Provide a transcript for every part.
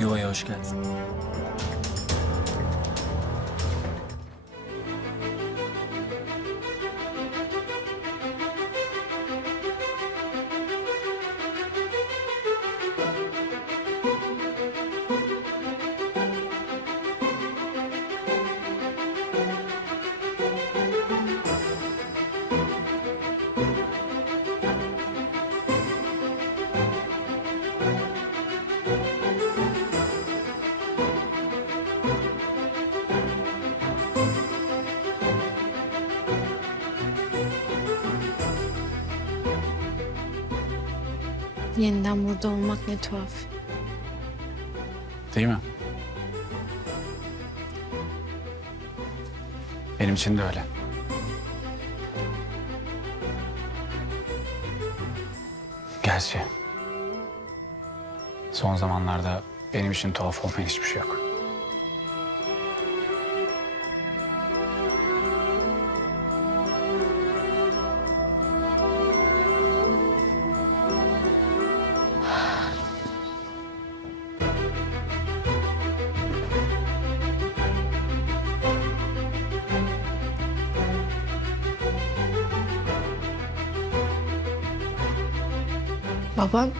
Yuvaya hoş geldin. Yeniden burada olmak ne tuhaf. Değil mi? Benim için de öyle. Gerçi son zamanlarda benim için tuhaf olmayan hiçbir şey yok. Baban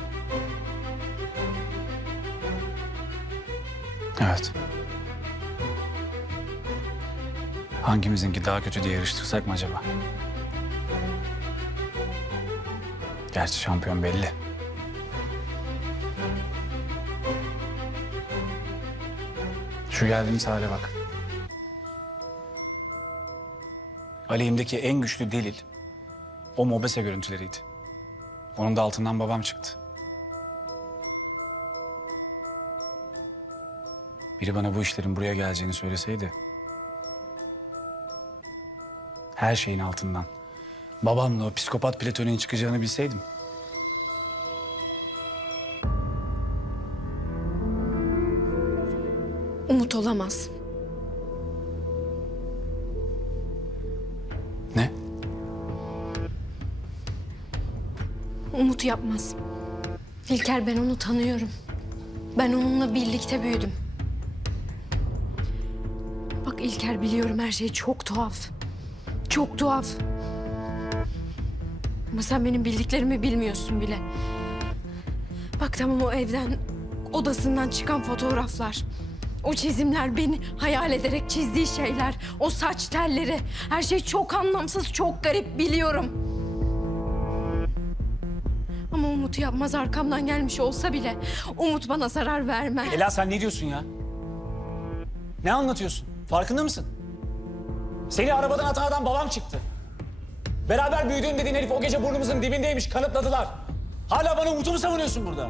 Evet. Hangimizinki daha kötü diye yarıştırsak mı acaba? Gerçi şampiyon belli. Şu geldiğimiz hale bak. Aleyhimdeki en güçlü delil o mobese görüntüleriydi. Onun da altından babam çıktı. Biri bana bu işlerin buraya geleceğini söyleseydi... ...her şeyin altından... ...babamla o psikopat Platon'un çıkacağını bilseydim... Umut olamaz. Umut yapmaz. İlker ben onu tanıyorum. Ben onunla birlikte büyüdüm. Bak İlker biliyorum her şey çok tuhaf. Çok tuhaf. Ama sen benim bildiklerimi bilmiyorsun bile. Bak tamam o evden, odasından çıkan fotoğraflar. O çizimler beni hayal ederek çizdiği şeyler. O saç telleri. Her şey çok anlamsız, çok garip biliyorum. Ama Umut yapmaz arkamdan gelmiş olsa bile Umut bana zarar vermez. Ela sen ne diyorsun ya? Ne anlatıyorsun? Farkında mısın? Seni arabadan atan adam babam çıktı. Beraber büyüdüğün dediğin herif o gece burnumuzun dibindeymiş, kanıtladılar. Hala bana Umut'u mu savunuyorsun burada?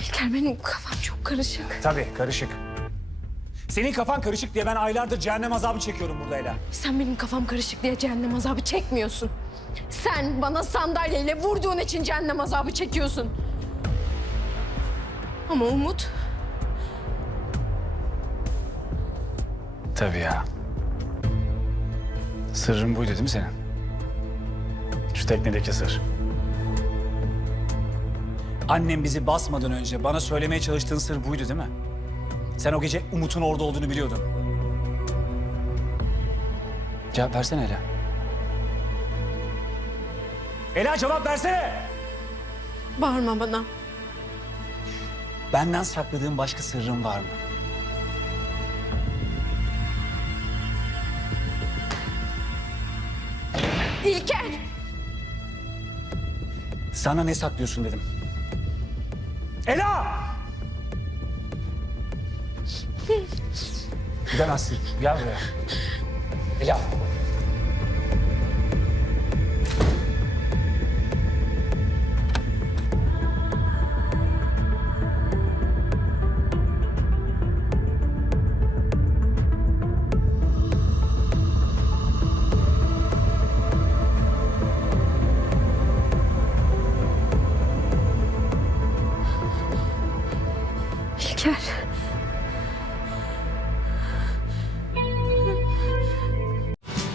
İlker benim kafam çok karışık. Tabii, karışık. Senin kafan karışık diye ben aylardır cehennem azabı çekiyorum burada Ela. Sen benim kafam karışık diye cehennem azabı çekmiyorsun. Sen bana sandalyeyle vurduğun için cehennem azabı çekiyorsun. Ama Umut Tabii ya. Sırrın buydu değil mi senin? Şu teknedeki sır. Annem bizi basmadan önce bana söylemeye çalıştığın sır buydu değil mi? Sen o gece Umut'un orada olduğunu biliyordun. Cevap versene Ela. Ela cevap versene! bağırma bana. Benden sakladığın başka sırrın var mı? İlker! Sana ne saklıyorsun dedim. Ela! Gidemezsin. Gel buraya. Ela.